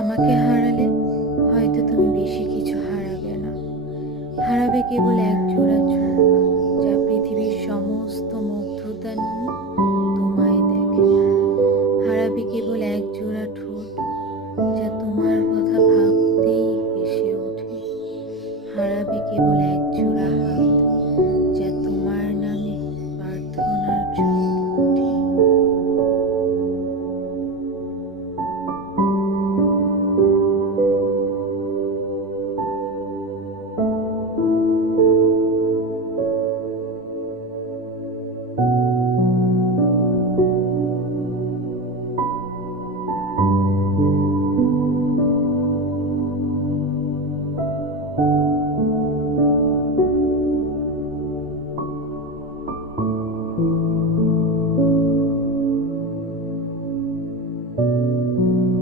আমাকে হারালে হয়তো তুমি বেশি কিছু হারাবে না। হারাবে কেবল এক জোড়া চোখ, যা পৃথিবীর সমস্ত মুগ্ধতা নিয়ে তোমায় দেখে। হারাবে কেবল এক